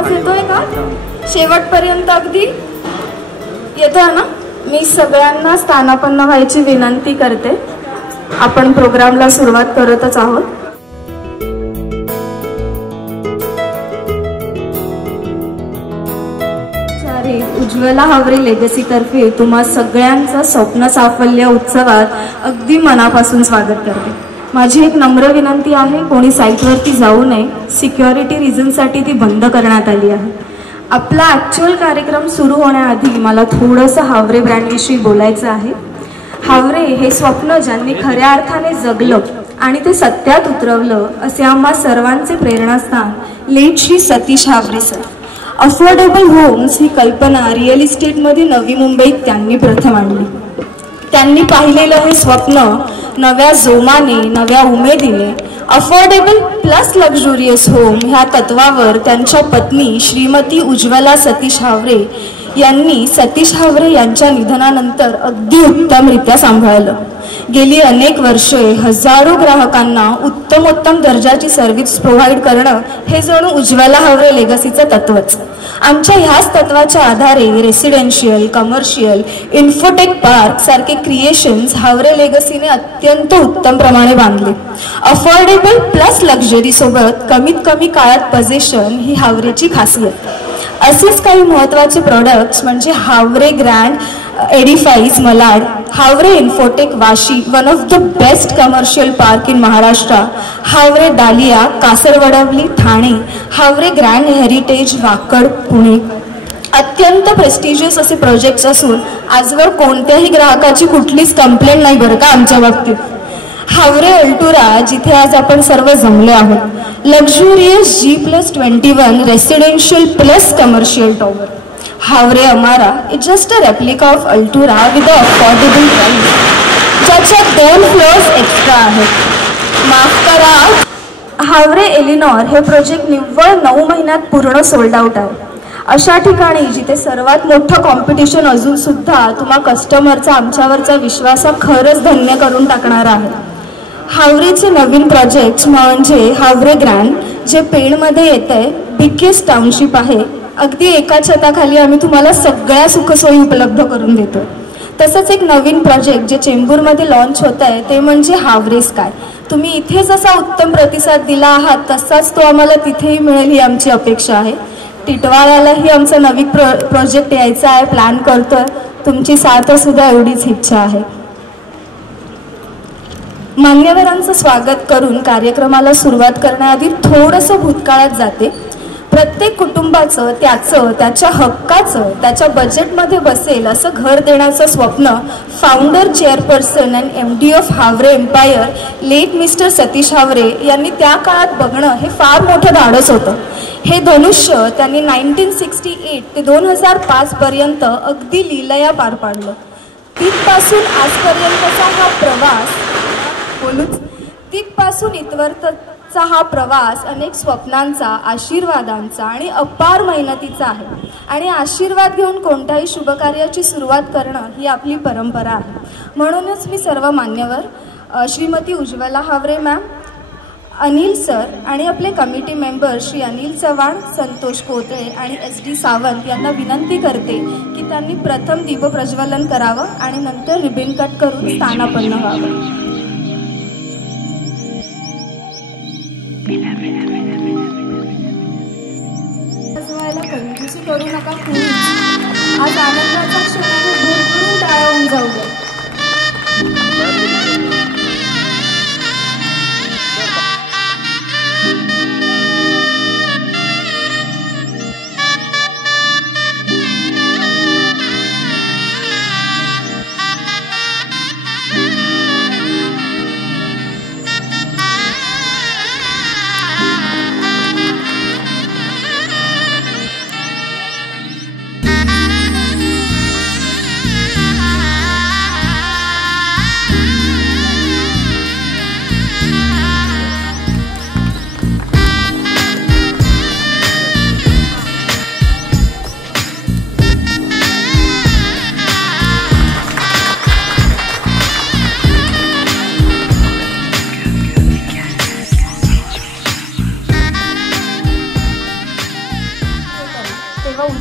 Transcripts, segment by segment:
आवाज येतोय का? शेवटपर्यंत अगदी येतोय ना? मी सगळ्यांना स्थानापन्न व्हायची विनंती करते. आपण प्रोग्रामला सुरुवात करतच आहोत. उज्ज्वला हावरे लेगसी तर्फे तुम्हा सगळ्यांचं स्वप्न साफल्य उत्सवात अगदी मनापासून स्वागत करते. माझी एक नम्र विनंती आहे, कोणी साईटवरती जाऊ नये. सिक्युरिटी रिझनसाठी ती बंद करण्यात आली आहे. आपला ॲक्च्युअल कार्यक्रम सुरू होण्याआधी मला थोडंसं हावरे ब्रँडविषयी बोलायचं आहे. हावरे हे स्वप्न ज्यांनी खऱ्या अर्थाने जगलं आणि ते सत्यात उतरवलं असे आम्हा सर्वांचे प्रेरणास्थान late Shri Satish Haware sir. Affordable homes ही कल्पना रिअल इस्टेटमध्ये नवी मुंबईत त्यांनी प्रथम आणली. त्यांनी पाहिलेलं हे स्वप्न नव्या जोमाने, नव्या उमेदीने अफोर्डेबल प्लस लक्झुरियस होम ह्या तत्वावर त्यांच्या पत्नी श्रीमती उज्ज्वला सतीश हावरे यांनी सतीश हावरे यांच्या निधनानंतर अगदी उत्तमरित्या सांभाळलं. गेली अनेक वर्षे हजारो ग्राहकांना उत्तमोत्तम दर्जाची सर्व्हिस प्रोव्हाइड करणं हे जणू उज्ज्वला हावरे लेगसीचं तत्वच. आमच्या ह्याच तत्वाच्या आधारे रेसिडेन्शियल, कमर्शियल, इन्फोटेक पार्क सारखे क्रिएशन्स हावरे लेगसीने अत्यंत उत्तम प्रमाणे बांधले. अफोर्डेबल प्लस लक्झरी सोबत कमीत कमी काळात पोझिशन ही हावरेची खासियत. असेच काही महत्त्वाचे प्रोडक्ट्स म्हणजे Haware Grand Edifice Malad, Haware Infotech Vashi, one of the best commercial park in Maharashtra, Haware Dahlia Kasarvadavali Thane, Haware Grand Heritage Wakad Pune. अत्यंत प्रेस्टिजियस असे प्रोजेक्ट्स असून आजवर कोणत्याही ग्राहकाची कुठलीच कंप्लेंट नाही बरं का आमच्या बाबतीत. हावरे अल्टुरा जिथे आज आपण सर्व जमले आहोत, luxurious G+21 residential plus commercial tower. Haware Amara is just a replica of Altura with a affordable price, ज्याच्यात 2 फ्लोअर्स एक्स्ट्रा आहेत. माफ करा, हावरे एलिनॉर हे प्रोजेक्ट निव्वळ 9 महिन्यात पूर्ण सोल्ड आउट आहे. अशा ठिकाणी जिथे सर्वात मोठं कॉम्पिटिशन अजून सुद्धा तुम्हा कस्टमरचा आमच्यावरचा विश्वास खरंच धन्य करून टाकणार आहे. हावरेचे नवीन प्रोजेक्ट्स म्हणजे हावरे ग्रँड जे पेणमध्ये येतंय, बिगेस्ट टाउनशिप आहे. अगदी एका छताखाली आम्ही तुम्हाला सगळ्या सुखसोयी उपलब्ध करून देतो. तसंच एक नवीन प्रोजेक्ट जे चेंबूरमध्ये लॉन्च होत आहे ते म्हणजे हावरे स्काय. तुम्ही इथे जसा उत्तम प्रतिसाद दिला आहात तसाच तो आम्हाला तिथेही मिळेल ही आमची अपेक्षा आहे. टिटवाळ्यालाही आमचा नवीन प्रोजेक्ट यायचा आहे, प्लॅन करतोय. तुमची साथ सुद्धा एवढीच इच्छा आहे. मान्यवरांचं स्वागत करून कार्यक्रमाला सुरुवात करण्याआधी थोडंसं भूतकाळात जाते. प्रत्येक कुटुंबाचं त्याच्या हक्काचं, त्याच्या बजेटमध्ये बसेल असं घर देण्याचं स्वप्न founder, chairperson and MD of Haware empire late mister Satish Haware यांनी त्या काळात बघणं हे फार मोठं धाडस होतं. हे धनुष्य त्यांनी 1968 ते 2005 पर्यंत अगदी लीलया पार पाडलं. तिथपासून आजपर्यंतचा हा प्रवास तिथपासून इथवरचा हा प्रवास अनेक स्वप्नांचा, आशीर्वादांचा आणि अपार मेहनतीचा आहे. आणि आशीर्वाद घेऊन कोणत्याही शुभकार्याची सुरुवात करणं ही आपली परंपरा आहे. म्हणूनच मी सर्व मान्यवर श्रीमती उज्ज्वला हावरे मॅम, अनिल सर आणि आपले कमिटी मेंबर श्री अनिल चव्हाण, संतोष कोतळे आणि SD सावंत यांना विनंती करते की त्यांनी प्रथम दीपप्रज्वलन करावं आणि नंतर रिबिन कट करून स्थानापन्न व्हावं. कंजूसी करू नका प्लीज. आज आनंदाचा क्षण आहे, भरभरून टाळ्या होऊन जाऊ द्या.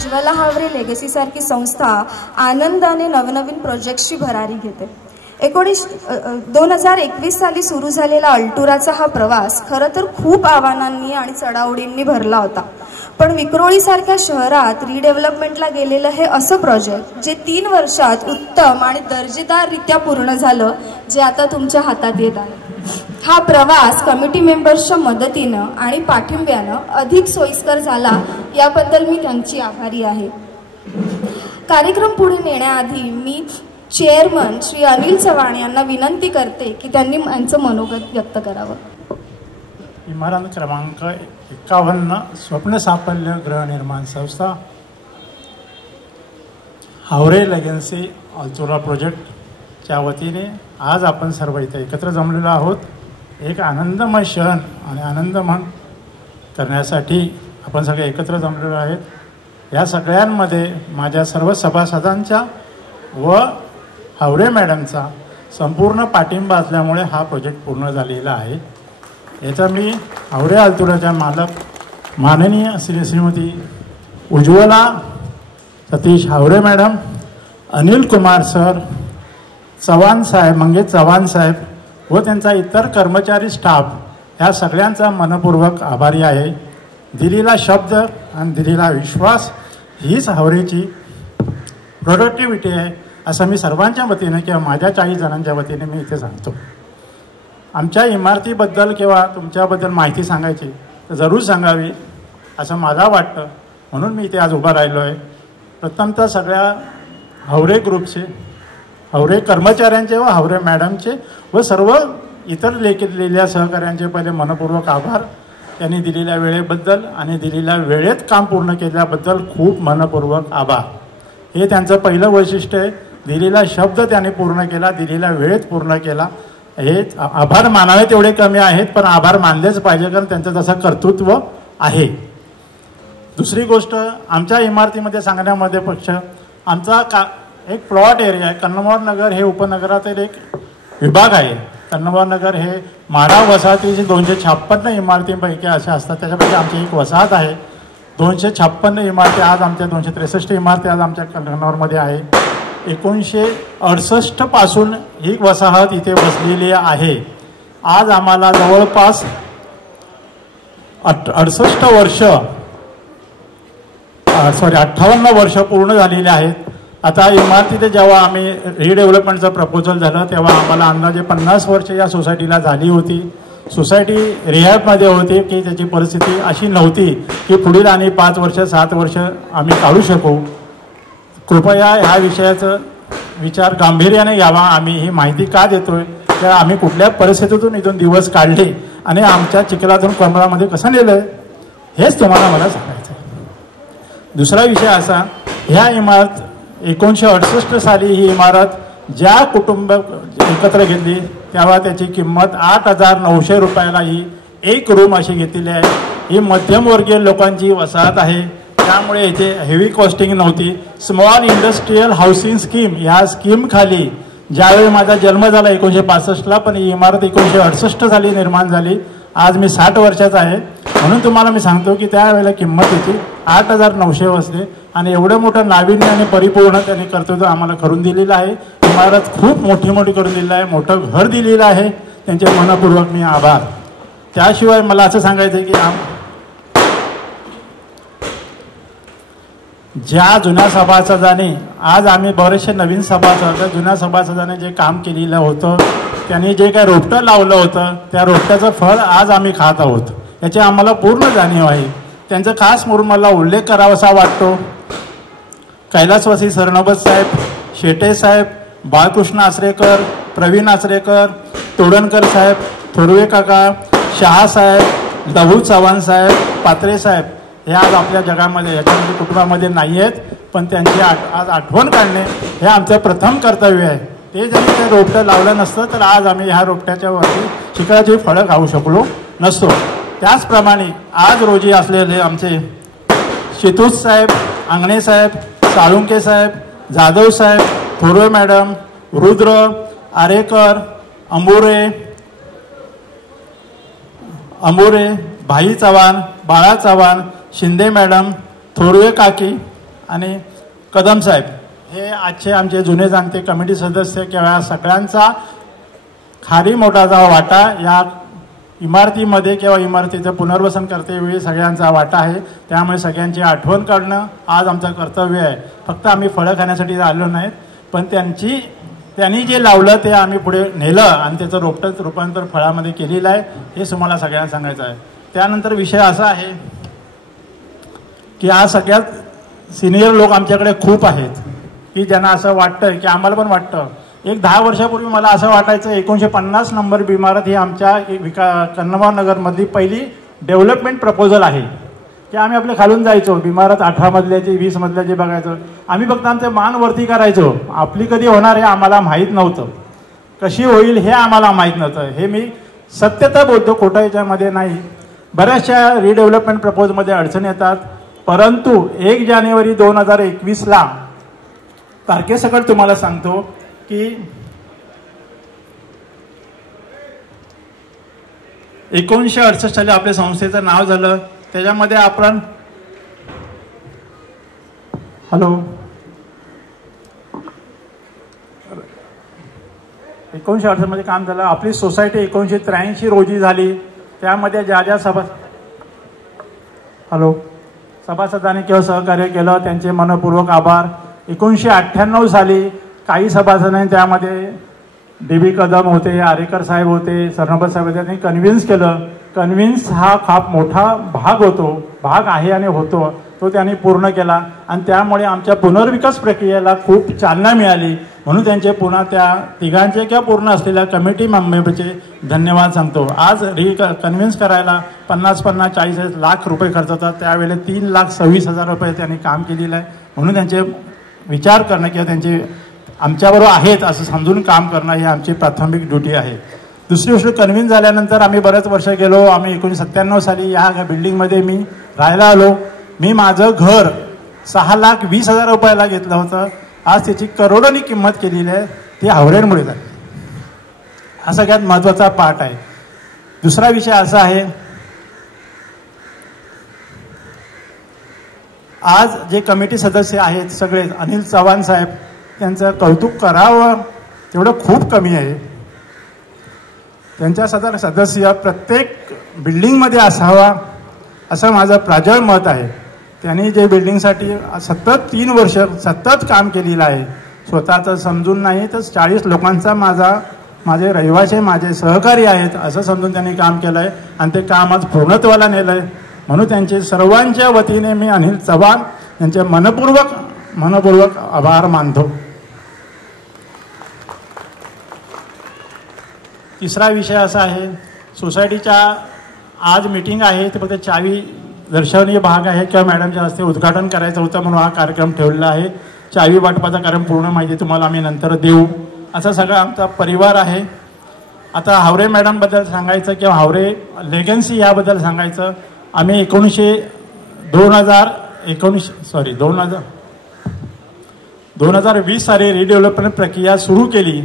उज्ज्वला हावरे लेगसीसारखी संस्था आनंदाने नवनवीन प्रोजेक्ट्सची भरारी घेते. 2021 साली सुरू झालेला अल्टुराचा हा प्रवास खरं तर खूप आव्हानांनी आणि चढाओढींनी भरला होता. पण विक्रोळीसारख्या शहरात रिडेव्हलपमेंटला गेलेलं हे असं प्रोजेक्ट जे 3 वर्षात उत्तम आणि दर्जेदाररित्या पूर्ण झालं, जे आता तुमच्या हातात येत आहे. हा प्रवास कमिटी मेंबर्सच्या मदतीनं आणि पाठिंब्यानं अधिक सोयीस्कर झाला, याबद्दल मी त्यांची आभारी आहे. कार्यक्रम पुढे नेण्याआधी मी चेअरमन श्री अनिल चव्हाण यांना विनंती करते की त्यांनी यांचं मनोगत व्यक्त करावं. इमारत क्रमांक 51 स्वप्न साफल्य गृहनिर्माण संस्था हावरे लेगसी अल्टुरा प्रोजेक्टच्या वतीने आज आपण सर्व इथे एकत्र जमलेलो आहोत. एक आनंदमय क्षण आणि आनंदमय करण्यासाठी आपण सगळे एकत्र जमलेलो आहेत. या सगळ्यांमध्ये माझ्या सर्व सभासदांच्या व हावरे मॅडमचा संपूर्ण पाठिंबा असल्यामुळे हा प्रोजेक्ट पूर्ण झालेला आहे. याचा मी हावरे अल्टुराच्या मालक माननीय श्रीमती उज्ज्वला सतीश हावरे मॅडम, अनिल कुमार सर, चव्हाण साहेब चव्हाण साहेब व त्यांचा इतर कर्मचारी स्टाफ ह्या सगळ्यांचा मनपूर्वक आभारी आहे. दिलेला शब्द आणि दिलेला विश्वास हीच हावरेची प्रोडक्टिव्हिटी आहे असं मी सर्वांच्या वतीने किंवा माझ्या 40 जणांच्या वतीने मी इथे सांगतो. आमच्या इमारतीबद्दल किंवा तुमच्याबद्दल माहिती सांगायची तर जरूर सांगावी असं मला वाटतं, म्हणून मी इथे आज उभा राहिलो आहे. प्रथमतः सगळ्या हावरे ग्रुपचे, हावरे कर्मचाऱ्यांचे व हावरे मॅडमचे व सर्व इतर लेखितलेल्या सहकाऱ्यांचे पहिले मनपूर्वक आभार. त्यांनी दिलेल्या वेळेबद्दल आणि दिलेल्या वेळेत काम पूर्ण केल्याबद्दल खूप मनपूर्वक आभार. हे त्यांचं पहिलं वैशिष्ट्य आहे. दिलेला शब्द त्यांनी पूर्ण केला, दिलेल्या वेळेत पूर्ण केला. हे आभार मानावे तेवढे कमी आहेत, पण आभार मानलेच पाहिजे कारण त्यांचं तसं कर्तृत्व आहे. दुसरी गोष्ट आमच्या इमारतीमध्ये सांगण्यामध्ये पक्ष आमचा एक प्लॉट एरिया आहे. कन्नमवार नगर हे उपनगरातील एक विभाग आहे. कन्नमवार नगर हे माडा वसाहतीची 256 इमारतींपैकी अशा असतात. त्याच्यापैकी आमची एक वसाहत आहे. 256 इमारती आज आमच्या 263 इमारती आज आमच्या कन्नमवारमध्ये आहे. 1968 पासून ही वसाहत इथे बसलेली आहे. आज आम्हाला जवळपास 58 वर्ष पूर्ण झालेली आहेत. आता इमारतीत जेव्हा आम्ही रिडेव्हलपमेंटचं प्रपोजल झालं तेव्हा आम्हाला अंदाजे 50 वर्ष या सोसायटीला झाली होती. सोसायटी रिहॅबमध्ये होती की त्याची परिस्थिती अशी नव्हती की पुढील आणि 5 वर्ष 7 वर्ष आम्ही काढू शकू. कृपया ह्या विषयाचं विचार गांभीर्याने घ्यावा. आम्ही ही माहिती का देतोय तर आम्ही कुठल्या परिस्थितीतून इथून दिवस काढले आणि आमच्या चिखलातून कमळामध्ये कसं नेलं हेच तुम्हाला मला सांगायचं आहे. दुसरा विषय असा, ह्या इमारत 1968 साली ही इमारत ज्या कुटुंब एकत्र घेतली तेव्हा त्याची किंमत 8,900 रुपयाला ही एक रूम अशी घेतलेली आहे. ही मध्यमवर्गीय लोकांची वसाहत आहे, त्यामुळे इथे हेवी कॉस्टिंग नव्हती. स्मॉल इंडस्ट्रीयल हाऊसिंग स्कीम ह्या स्कीम खाली ज्यावेळी माझा जन्म झाला 1965ला, पण ही इमारत 1968 साली निर्माण झाली. आज मी 60 वर्षाचा आहे, म्हणून तुम्हाला मी सांगतो की त्यावेळेला किंमत त्याची 8,900 असते आणि एवढं मोठं नाविन्य आणि परिपूर्ण त्यांनी कर्तव्य आम्हाला करून दिलेलं आहे. इमारत खूप मोठी करून दिलेलं आहे, मोठं घर दिलेलं आहे. त्यांचे मनपूर्वक मी आभार. त्याशिवाय मला असं सांगायचं आहे की ज्या जुन्या सभासदांनी, आज आम्ही बरेचसे नवीन सभासद, जुन्या सभासदांनी जे काम केलेलं होतं, त्यांनी जे काही रोपटं लावलं होतं त्या रोपट्याचं फळ आज आम्ही खात आहोत, याची आम्हाला पूर्ण जाणीव आहे. त्यांचं खास म्हणून मला उल्लेख करावासा वाटतो. कैलासवासी सरनोबत साहेब, शेटे साहेब, बाळकृष्ण आचरेकर, प्रवीण आचरेकर, तोडणकर साहेब, थोरवे काका, शहा साहेब, दहू चव्हाण साहेब, पात्रे साहेब हे आज आपल्या जगामध्ये याच्यामध्ये कुटुंबामध्ये नाही आहेत, पण त्यांची आज आठवण काढणे हे आमचं प्रथम कर्तव्य आहे. ते जरी ते रोपटं लावलं नसतं तर आज आम्ही ह्या रोपट्याच्या वरती चिखलाची फळं खाऊ शकलो नसतो. त्याचप्रमाणे आज रोजी असलेले आमचे शितूत साहेब, अंगणे साहेब, साळुंके साहेब, जाधव साहेब, थोरवे मॅडम, रुद्र, आरेकर, अंबुरे, भाई चव्हाण, बाळा चव्हाण, शिंदे मॅडम, थोरवे काकी आणि कदम साहेब हे आजचे आमचे जुने जाणते कमिटी सदस्य किंवा सगळ्यांचा खारी मोठाचा वाटा या इमारतीमध्ये किंवा इमारतीचं पुनर्वसन करतेवेळी सगळ्यांचा वाटा आहे. त्यामुळे सगळ्यांची आठवण काढणं आज आमचं कर्तव्य आहे. फक्त आम्ही फळं खाण्यासाठी आलो नाहीत, पण त्यांनी जे लावलं ते आम्ही पुढे नेलं आणि त्याचं रूपांतर फळामध्ये केलेलं आहे. हे तुम्हाला सगळ्यांना सांगायचं आहे. त्यानंतर विषय असा आहे की आज सगळ्यात सिनियर लोक आमच्याकडे खूप आहेत की ज्यांना असं वाटतं की आम्हाला पण वाटतं. एक 10 वर्षापूर्वी मला असं वाटायचं 1950 नंबर इमारत ही आमच्या कन्नवा नगरमधली पहिली डेव्हलपमेंट प्रपोजल आहे की आम्ही आपल्या खालून जायचो. इमारत 18 मजल्याची 20 मजल्याची बघायचो. आम्ही फक्त आमचे मान वरती करायचो. आपली कधी होणार हे आम्हाला माहीत नव्हतं, कशी होईल हे आम्हाला माहीत नव्हतं. हे मी सत्यता बोलतो, खोटं याच्यामध्ये नाही. बऱ्याचशा रिडेव्हलपमेंट प्रपोजमध्ये अडचणी येतात, परंतु 1 जानेवारी 2021ला तारखेसकट तुम्हाला सांगतो की 1968 साली आपल्या संस्थेचं नाव झालं. त्याच्यामध्ये आपण 1968 मध्ये काम झालं. आपली सोसायटी 1983 रोजी झाली. त्यामध्ये ज्या सभासदांनी किंवा सहकार्य केलं त्यांचे मनपूर्वक आभार. 1998 साली काही सभासदांनी त्यामध्ये DB कदम होते, आरेकर साहेब होते, सरनोबत साहेब होते, त्यांनी कन्व्हिन्स केलं. कन्व्हिन्स हा खूप मोठा भाग आहे आणि होतो तो त्यांनी पूर्ण केला आणि त्यामुळे आमच्या पुनर्विकास प्रक्रियेला खूप चालना मिळाली. म्हणून त्यांचे पुन्हा त्या तिघांचे किंवा पूर्ण असलेल्या कमिटी मेंबरचे धन्यवाद सांगतो. आज कन्व्हिन्स करायला 50-40 लाख रुपये खर्च होतात, त्यावेळेला 3,26,000 रुपये त्यांनी काम केलेलं आहे. म्हणून त्यांचे विचार करणं किंवा त्यांचे आमच्याबरोबर आहेत असं समजून काम करणं ही आमची प्राथमिक ड्युटी आहे. दुसरी गोष्ट, कन्व्हिन्स झाल्यानंतर आम्ही बरेच वर्ष गेलो. आम्ही 1997 साली या बिल्डिंगमध्ये मी राहायला आलो. मी माझं घर 6,20,000 रुपयाला घेतलं होतं. आज त्याची करोडोनी किंमत केलेली आहे. ती हावरेंमुळे झाली. हा सगळ्यात महत्त्वाचा पार्ट आहे. दुसरा विषय असा आहे, आज जे कमिटी सदस्य आहेत सगळे, अनिल चव्हाण साहेब, त्यांचं कौतुक करावं तेवढं खूप कमी आहे. त्यांच्या सदस्य प्रत्येक बिल्डिंगमध्ये असावा असं माझं प्रांजळ मत आहे. त्यांनी जे बिल्डिंगसाठी सतत 3 वर्ष सतत काम केलेलं आहे. स्वतःचं समजून नाही तर 40 लोकांचा माझे रहिवासी माझे सहकारी आहेत असं समजून त्यांनी काम केलं आहे आणि ते काम आज पूर्णत्वाला नेलं आहे. म्हणून त्यांचे सर्वांच्या वतीने मी अनिल चव्हाण यांचे मनपूर्वक आभार मानतो. तिसरा विषय असा आहे, सोसायटीच्या आज मीटिंग आहे ते फक्त चावी दर्शवनीय भाग आहे किंवा मॅडमच्या हस्ते उद्घाटन करायचं होतं म्हणून हा कार्यक्रम ठेवलेला आहे. चावी वाटपाचा कार्यक्रम पूर्ण माहिती तुम्हाला आम्ही नंतर देऊ. असा सगळा आमचा परिवार आहे. आता हावरे मॅडमबद्दल सांगायचं किंवा हावरे लेगन्सी याबद्दल सांगायचं, आम्ही 2020 साली रिडेव्हलपमेंट प्रक्रिया सुरू केली.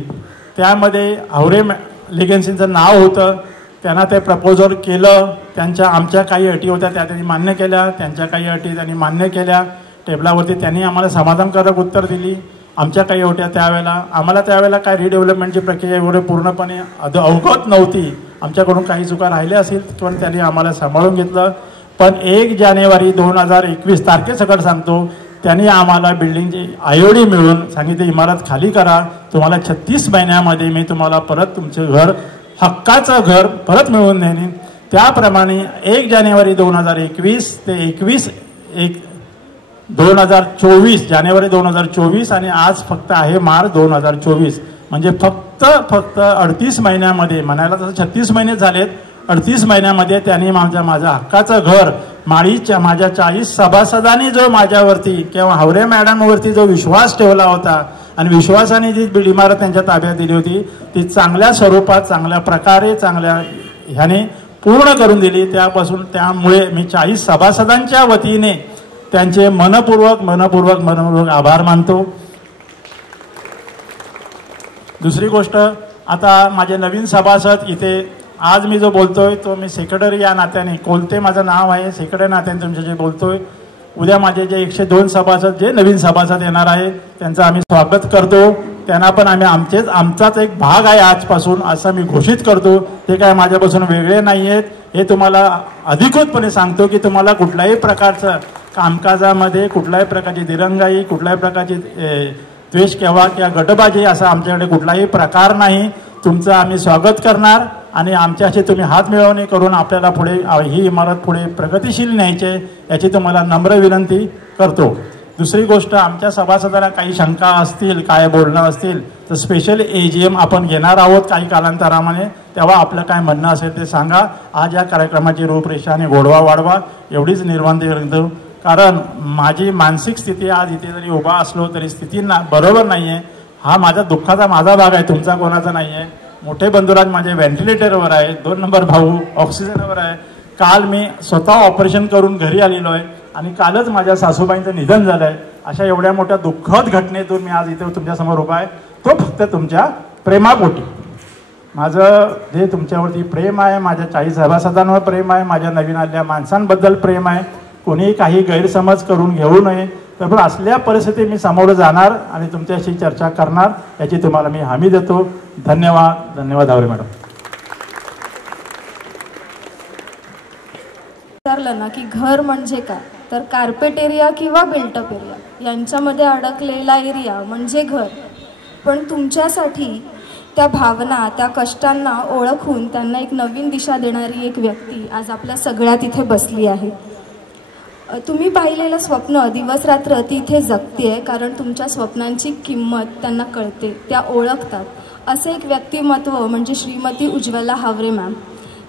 त्यामध्ये हावरे लेगन्सीचं नाव होतं. त्यांना ते प्रपोजल केलं. आमच्या काही अटी होत्या त्या त्यांनी मान्य केल्या, त्यांच्या काही अटी त्यांनी मान्य केल्या. टेबलावरती त्यांनी आम्हाला समाधानकारक उत्तर दिली. आमच्या काही होत्या त्यावेळेला काय रिडेव्हलपमेंटची प्रक्रिया एवढे पूर्णपणे अवगत नव्हती. आमच्याकडून काही चुका राहिल्या असतील पण त्यांनी आम्हाला सांभाळून घेतलं. पण 1 जानेवारी 2021 तारखेसकट सांगतो, त्यांनी आम्हाला बिल्डिंगची IOD मिळून सांगितले इमारत खाली करा, तुम्हाला 36 महिन्यामध्ये मी तुम्हाला परत तुमचं घर हक्काचं घर परत मिळवून देणे. त्याप्रमाणे 1 जानेवारी 2021 ते 21/1/2024 जानेवारी 2024 आणि आज फक्त आहे मार्च 2024. म्हणजे फक्त 38 महिन्यामध्ये, म्हणायला तसं 36 महिने झालेत, 38 महिन्यामध्ये त्यांनी माझं हक्काचं घर माझ्या 40 सभासदांनी जो माझ्यावरती किंवा हावरे मॅडमवरती जो विश्वास ठेवला होता आणि विश्वासाने जी इमारत त्यांच्या ताब्यात दिली होती ती चांगल्या स्वरूपात, चांगल्या प्रकारे, चांगल्या ह्याने पूर्ण करून दिली. त्यामुळे मी 40 सभासदांच्या वतीने त्यांचे मनपूर्वक आभार मानतो. दुसरी गोष्ट, आता माझे नवीन सभासद इथे आज मी जो बोलतोय तो मी सेक्रेटरी या नात्याने, कोलते माझं नाव आहे, सेक्रेटरी नात्याने तुमच्याशी बोलतोय. उद्या माझे जे 102 सभासद जे नवीन सभासद येणार आहे त्यांचं आम्ही स्वागत करतो. त्यांना पण आम्ही आमचाच एक भाग आहे आजपासून असं मी घोषित करतो. ते काय माझ्यापासून वेगळे नाही आहेत हे तुम्हाला अधिकृतपणे सांगतो की तुम्हाला कुठल्याही प्रकारचं कामकाजामध्ये कुठल्याही प्रकारची दिरंगाई, कुठल्याही प्रकारची द्वेष किंवा गटबाजी असा आमच्याकडे कुठलाही प्रकार नाही. तुमचं आम्ही स्वागत करणार आणि आमच्याशी तुम्ही हात मिळवणी करून आपल्याला पुढे ही इमारत पुढे प्रगतिशील न्यायची याची तुम्हाला नम्र विनंती करतो. दुसरी गोष्ट, आमच्या सभासदांना काही शंका असतील, काय बोलणं असतील तर स्पेशल AGM आपण घेणार आहोत काही कालांतराने. तेव्हा आपलं काय म्हणणं असेल ते सांगा. आज या कार्यक्रमाची रूपरेषा आणि गोडवा वाढवा एवढीच निर्बंध करतो. कारण माझी मानसिक स्थिती आज इथे जरी उभा असलो तरी स्थिती बरोबर नाही आहे. हा माझा दुःखाचा माझा भाग आहे, तुमचा कोणाचा नाही आहे. मोठे बंधुराज माझे व्हेंटिलेटरवर आहे, 2 नंबर भाऊ ऑक्सिजनवर आहे. काल मी स्वतः ऑपरेशन करून घरी आलेलो आहे आणि कालच माझ्या सासूबाईंचं निधन झालं आहे. अशा एवढ्या मोठ्या दुःखद घटनेतून मी आज इथे तुमच्यासमोर उभा आहे. तो फक्त तुमच्या प्रेमापोटी. माझं जे तुमच्यावरती प्रेम आहे, माझ्या 40 सभासदांवर प्रेम आहे, माझ्या नवीन आलेल्या माणसांबद्दल प्रेम आहे. कोणी काही गैरसमज करून घेऊ नये. तर असल्या परिस्थितीत मी समोर जाणार आणि तुमच्याशी चर्चा करणार याची तुम्हाला मी हमी देतो. धन्यवाद. धन्यवाद हावरे मॅडम. विचारलं ना की घर म्हणजे काय, तर कार्पेट एरिया किंवा बिल्टअप एरिया यांच्यामध्ये अडकलेला एरिया म्हणजे घर. पण तुमच्यासाठी त्या भावना, त्या कष्टांना ओळखून त्यांना एक नवीन दिशा देणारी एक व्यक्ती आज आपल्या सगळ्यात इथे बसली आहे. तुम्ही पाहिलेलं स्वप्न दिवस रात्र ती इथे जगते कारण तुमच्या स्वप्नांची किंमत त्यांना कळते, त्या ओळखतात. असे एक व्यक्तिमत्व म्हणजे श्रीमती उज्ज्वला हावरे मॅम.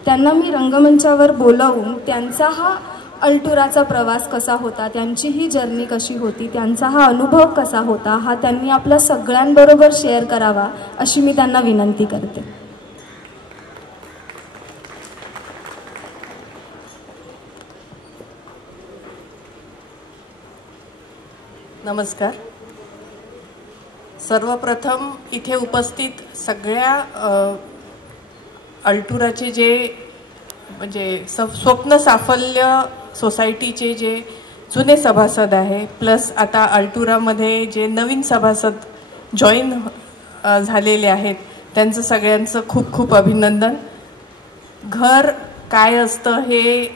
त्यांना मी रंगमंचावर बोलावून त्यांचा हा अल्टुराचा प्रवास कसा होता, त्यांची ही जर्नी कशी होती, त्यांचा हा अनुभव कसा होता हा त्यांनी आपल्या सगळ्यांबरोबर शेअर करावा अशी मी त्यांना विनंती करते. नमस्कार. सर्वप्रथम इथे उपस्थित सगळ्या अल्टुराचे जे म्हणजे स्वप्न साफल्य सोसायटीचे जे जुने सभासद आहे प्लस आता अल्टुरामध्ये जे नवीन सभासद जॉईन झालेले आहेत त्यांचं सगळ्यांचं खूप खूप अभिनंदन. घर काय असतं हे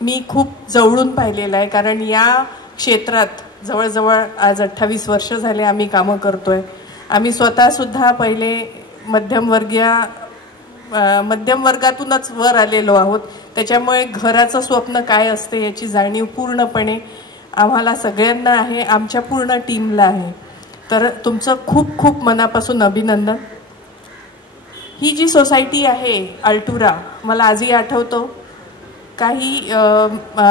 मी खूप जवळून पाहिलेलं आहे कारण या क्षेत्रात जवळजवळ आज 28 वर्ष झाले आम्ही कामं करतोय. आम्ही स्वतःसुद्धा पहिले मध्यम वर्गातूनच वर आलेलो आहोत. त्याच्यामुळे घराचं स्वप्न काय असते याची जाणीव पूर्णपणे आम्हाला सगळ्यांना आहे, आमच्या पूर्ण टीमला आहे. तर तुमचं खूप खूप मनापासून अभिनंदन. ही जी सोसायटी आहे अल्टुरा, मला आजही आठवतो काही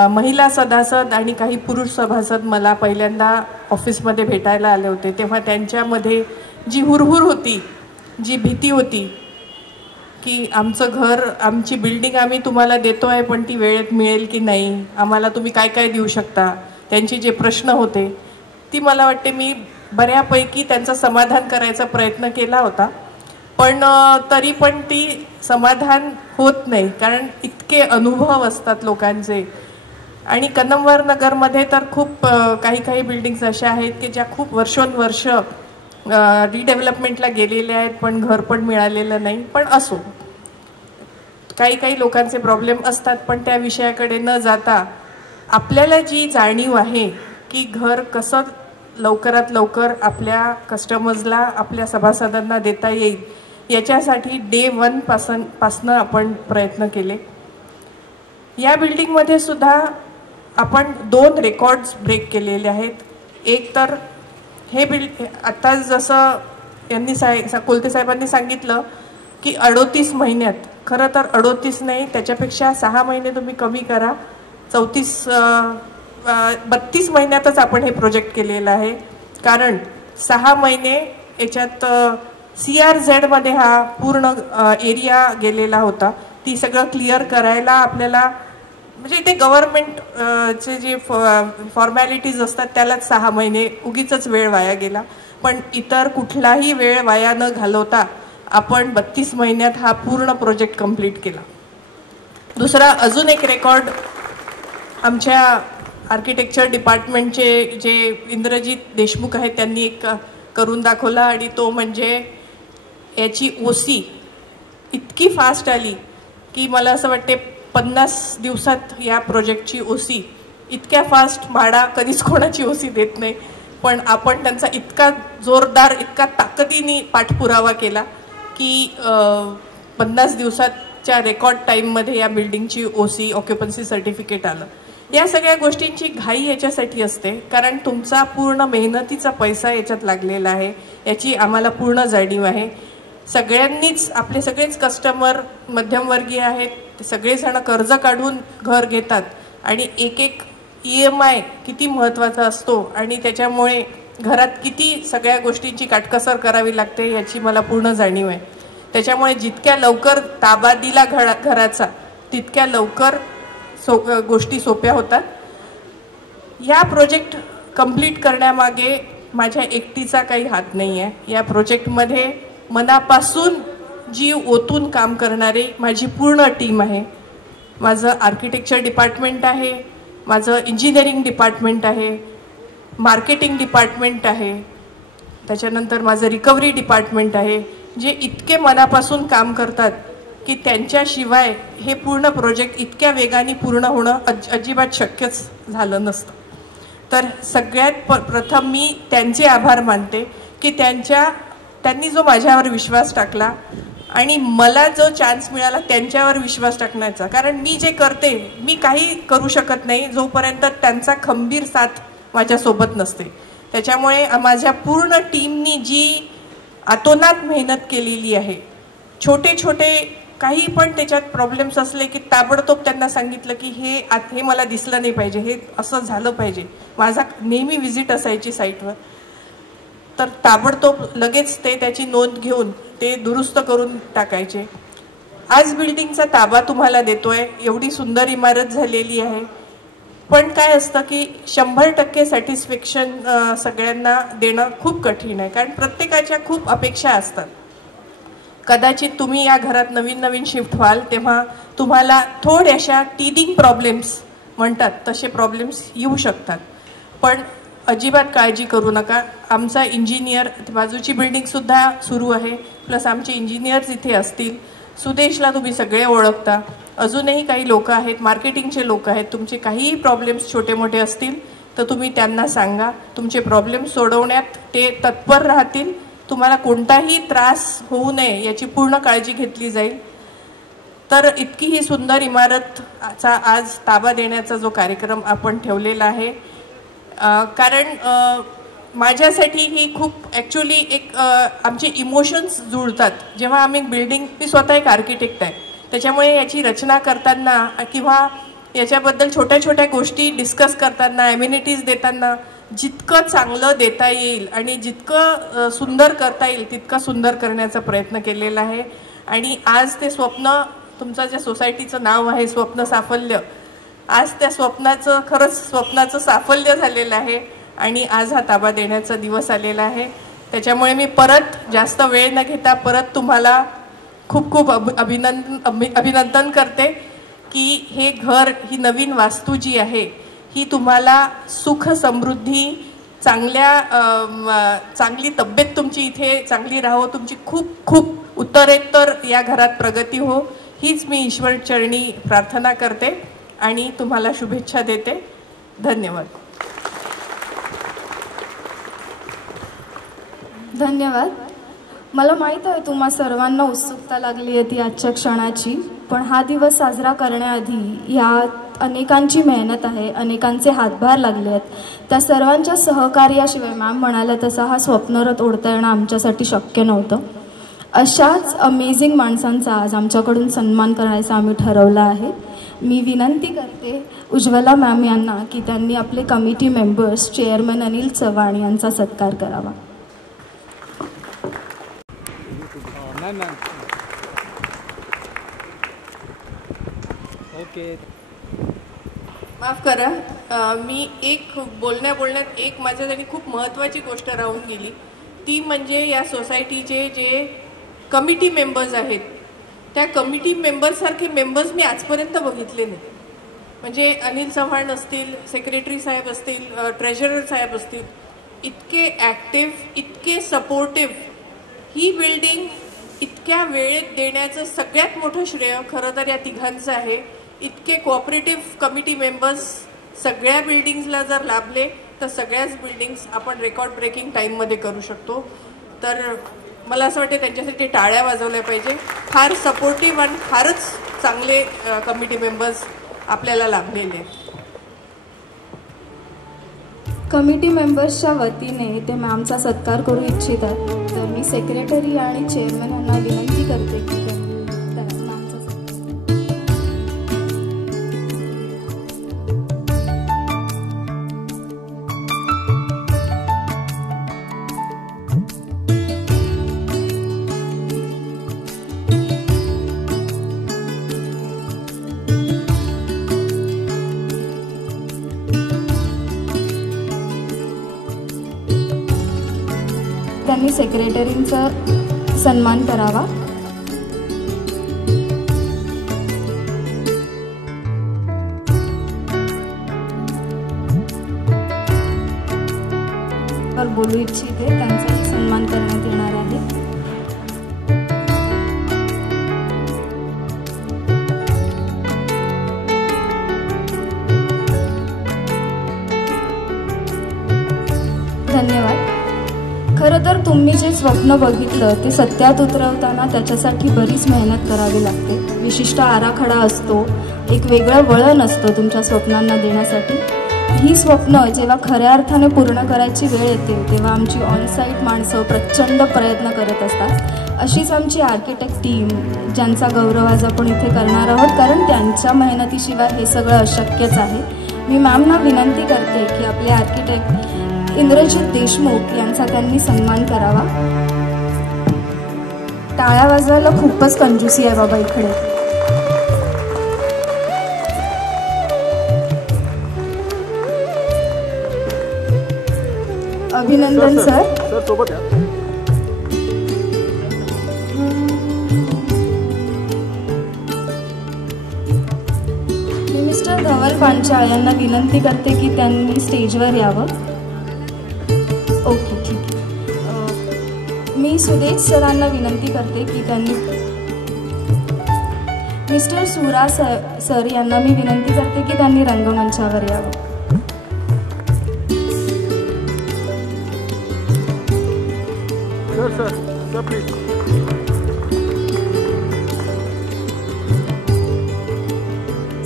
महिला सभासद आणि काही पुरुष सभासद मला पहिल्यांदा ऑफिसमध्ये भेटायला आले होते. तेव्हा त्यांच्यामध्ये जी हुरहुर होती, जी भीती होती की आमचं घर, आमची बिल्डिंग आम्ही तुम्हाला देतो आहे पण ती वेळेत मिळेल की नाही, आम्हाला तुम्ही काय काय देऊ शकता, त्यांचे जे प्रश्न होते ती मला वाटते मी बऱ्यापैकी त्यांचं समाधान करायचा प्रयत्न केला होता. पण तरी पण ती समाधान होत नाही कारण इतके अनुभव असतात लोकांचे. आणि कन्नमवार नगरमध्ये तर खूप काही बिल्डिंग्स अशा आहेत की ज्या खूप वर्षोनवर्ष रिडेव्हलपमेंटला गेलेल्या आहेत पण घर पण मिळालेलं नाही. पण असो, काही लोकांचे प्रॉब्लेम असतात. पण त्या विषयाकडे न जाता आपल्याला जी जाणीव आहे की घर कसं लवकरात लवकर आपल्या कस्टमर्सला, आपल्या सभासदांना देता येईल याच्यासाठी डे 1 पासून आपण प्रयत्न केले. या बिल्डिंगमध्ये सुद्धा आपण 2 रेकॉर्ड्स ब्रेक केलेले आहेत. एक तर हे आता जसं यांनी कोलते साहेबांनी सांगितलं की 38 महिन्यात, खरं तर 38 नाही त्याच्यापेक्षा 6 महिने तुम्ही कमी करा, 32 महिन्यातच आपण हे प्रोजेक्ट केलेलं आहे. कारण 6 महिने याच्यात CRZ मध्ये हा पूर्ण एरिया गेलेला होता. ती सगळं क्लिअर करायला आपल्याला म्हणजे ते गव्हर्नमेंटचे जे फॉर्मॅलिटीज असतात त्यालाच 6 महिने उगीचच वेळ वाया गेला. पण इतर कुठलाही वेळ वाया न घालवता आपण 32 महिन्यात हा पूर्ण प्रोजेक्ट कंप्लीट केला. दुसरा अजून एक रेकॉर्ड आमच्या आर्किटेक्चर डिपार्टमेंटचे जे इंद्रजित देशमुख आहेत त्यांनी एक करून दाखवला, आणि तो म्हणजे याची ओसी इतकी फास्ट आली की मला असं वाटते 50 दिवसात या प्रोजेक्टची ओसी, इतक्या फास्ट म्हाडा कधीच कोणाची ओसी देत नाही, पण आपण त्यांचा इतका जोरदार, इतका ताकदीने पाठपुरावा केला की 50 दिवसाच्या रेकॉर्ड टाईममध्ये या बिल्डिंगची ओसी ऑक्युपन्सी सर्टिफिकेट आलं. या सगळ्या गोष्टींची घाई याच्यासाठी असते कारण तुमचा पूर्ण मेहनतीचा पैसा याच्यात लागलेला आहे, याची आम्हाला पूर्ण जाणीव आहे. सगळ्यांनीच, आपले सगळेच कस्टमर मध्यमवर्गीय आहेत, ते सगळेजण कर्ज काढून घर घेतात आणि एक एक EMI किती महत्त्वाचा असतो आणि त्याच्यामुळे घरात किती सगळ्या गोष्टींची काटकसर करावी लागते याची मला पूर्ण जाणीव आहे. त्याच्यामुळे जितक्या लवकर ताबा दिला घराचा तितक्या लवकर गोष्टी सोप्या होतात. या प्रोजेक्ट कंप्लीट करण्यामागे माझ्या एकटीचा काही हात नाही आहे. या प्रोजेक्टमध्ये मनापासून जीव ओतून काम करणारी माझी पूर्ण टीम आहे. माझं आर्किटेक्चर डिपार्टमेंट आहे, माझं इंजिनिअरिंग डिपार्टमेंट आहे, मार्केटिंग डिपार्टमेंट आहे, त्याच्यानंतर माझं रिकव्हरी डिपार्टमेंट आहे, जे इतके मनापासून काम करतात की त्यांच्याशिवाय हे पूर्ण प्रोजेक्ट इतक्या वेगाने पूर्ण होणं अजिबात शक्यच झालं नसतं. तर सगळ्यात प्रथम मी त्यांचे आभार मानते की त्यांनी जो माझ्यावर विश्वास टाकला आणि मला जो चान्स मिळाला त्यांच्यावर विश्वास टाकण्याचा. कारण मी जे करते, मी काही करू शकत नाही जोपर्यंत त्यांचा खंबीर साथ माझ्यासोबत नसते. त्याच्यामुळे माझ्या पूर्ण टीमनी जी आतोनात मेहनत केलेली आहे, छोटे छोटे काही पण त्याच्यात प्रॉब्लेम्स असले की ताबडतोब त्यांना सांगितलं की हे मला दिसलं नाही पाहिजे, हे असं झालं पाहिजे. माझा नेहमी व्हिजिट असायची साईटवर, तर ताबडतोब लगेच ते त्याची नोंद घेऊन ते दुरुस्त करून टाकायचे. आज बिल्डिंगचा ताबा तुम्हाला देतोय, एवढी सुंदर इमारत झालेली आहे, पण काय असतं की 100% सॅटिस्फॅक्शन सगळ्यांना देणं खूप कठीण आहे. कारण प्रत्येकाच्या खूप अपेक्षा असतात. कदाचित तुम्ही या घरात नवीन नवीन शिफ्ट व्हाल तेव्हा तुम्हाला थोड्याशा टीदिंग प्रॉब्लेम्स म्हणतात तसे प्रॉब्लेम्स येऊ शकतात, पण अजिबात काळजी करू नका. आमचा इंजिनियर, बाजूची बिल्डिंगसुद्धा सुरू आहे, प्लस आमचे इंजिनियर्स इथे असतील. सुदेशला तुम्ही सगळे ओळखता, अजूनही काही लोक आहेत, मार्केटिंगचे लोक आहेत. तुमचे काहीही प्रॉब्लेम्स छोटे मोठे असतील तर तुम्ही त्यांना सांगा, तुमचे प्रॉब्लेम्स सोडवण्यात ते तत्पर राहतील. तुम्हाला कोणताही त्रास होऊ नये याची पूर्ण काळजी घेतली जाईल. तर इतकी ही सुंदर इमारतचा आज ताबा देण्याचा जो कार्यक्रम आपण ठेवलेला आहे, कारण माझ्यासाठी ही खूप ॲक्च्युली एक आमचे इमोशन्स जुळतात. जेव्हा आम्ही बिल्डिंग, मी स्वतः एक आर्किटेक्ट आहे, त्याच्यामुळे याची रचना करताना किंवा याच्याबद्दल छोट्या छोट्या गोष्टी डिस्कस करताना, ॲम्युनिटीज देताना जितकं चांगलं देता येईल आणि जितकं सुंदर करता येईल तितकं सुंदर करण्याचा प्रयत्न केलेला आहे. आणि आज ते स्वप्न, तुमचं ज्या सोसायटीचं नाव आहे स्वप्न साफल्य, आज त्या स्वप्नाचं, खरंच स्वप्नाचं साफल्य झालेलं आहे आणि आज हा ताबा देण्याचा दिवस आलेला आहे. त्याच्यामुळे मी परत जास्त वेळ न घेता परत तुम्हाला खूप खूप अभिनंदन करते की हे घर, ही नवीन वास्तू जी आहे ही तुम्हाला सुख, समृद्धी, चांगली तब्येत तुमची इथे चांगली राहो, तुमची खूप खूप उत्तरेत्तर या घरात प्रगती हो, हीच मी ईश्वर चरणी प्रार्थना करते आणि तुम्हाला शुभेच्छा देते. धन्यवाद. धन्यवाद. मला माहीत आहे तुम्हा सर्वांना उत्सुकता लागली आहे ती आजच्या क्षणाची, पण हा दिवस साजरा करण्याआधी यात अनेकांची मेहनत आहे, अनेकांचे हातभार लागले आहेत. त्या सर्वांच्या सहकार्याशिवाय मॅम म्हणाल्या तसा हा स्वप्नरथ ओढता येणं आमच्यासाठी शक्य नव्हतं. अशाच अमेझिंग माणसांचा आज आमच्याकडून सन्मान करायचा आम्ही ठरवलं आहे. मी विनंती करते उज्ज्वला मॅम यांना की त्यांनी आपले committee members, chairman Anil Chavan यांचा सत्कार करावा. ओके, माफ करा, मी एक बोलण्यात एक माझ्यासाठी खूप महत्त्वाची गोष्ट राहून गेली, ती म्हणजे या सोसायटीचे जे कमिटी मेंबर्स आहेत त्या कमिटी मेंबर्ससारखे मेंबर्स मी आजपर्यंत बघितले नाही. म्हणजे अनिल चव्हाण असतील, सेक्रेटरी साहेब असतील, ट्रेझरर साहेब असतील, इतके ॲक्टिव्ह, इतके सपोर्टिव्ह, ही बिल्डिंग इतक्या वेळेत देण्याचं सगळ्यात मोठं श्रेय खरं तर या तिघांचं आहे. इतके कोऑपरेटिव्ह कमिटी मेंबर्स सगळ्या बिल्डिंग्सला जर लाभले तर सगळ्याच बिल्डिंग्स आपण रेकॉर्ड ब्रेकिंग टाईममध्ये करू शकतो. तर मला असं वाटतं त्यांच्यासाठी टाळ्या वाजवल्या पाहिजे. फार सपोर्टिव्ह आणि फारच चांगले कमिटी मेंबर्स आपल्याला लाभलेले आहेत. कमिटी मेंबर्सच्या वतीने ते मॅमचा सत्कार करू इच्छितात. तर मी सेक्रेटरी आणि चेअरमन यांना विनंती करते की त्यांनी सेक्रेटरींचा सन्मान करावा. बोलू इच्छिते, त्यांचाही सन्मान करण्यात येणार आहे. धन्यवाद. खरं तर तुम्ही जे स्वप्न बघितलं ते सत्यात उतरवताना त्याच्यासाठी बरीच मेहनत करावी लागते. विशिष्ट आराखडा असतो, एक वेगळं वळण असतं तुमच्या स्वप्नांना देण्यासाठी. ही स्वप्न जेव्हा खऱ्या अर्थाने पूर्ण करायची वेळ येते तेव्हा आमची ऑनसाईट माणसं प्रचंड प्रयत्न करत असतात. अशीच आमची आर्किटेक्ट टीम, ज्यांचा गौरव आज आपण इथे करणार आहोत, कारण त्यांच्या मेहनतीशिवाय हे सगळं अशक्यच आहे. मी मॅमना विनंती करते की आपले आर्किटेक्ट इंद्रजित देशमुख यांचा त्यांनी सन्मान करावा. टाळ्या वाजवायला खूपच कंजूसी आहे बाबा इकडे. अभिनंदन सर. सोबत या. मी मिस्टर धवल पांचाळ यांना विनंती करते की त्यांनी स्टेजवर यावं. ओके, ठीक आहे. मी सुदेश सरांना विनंती करते की त्यांनी, मिस्टर सुरा सर यांना मी विनंती करते की त्यांनी रंगमंचावर यावं. Sir please.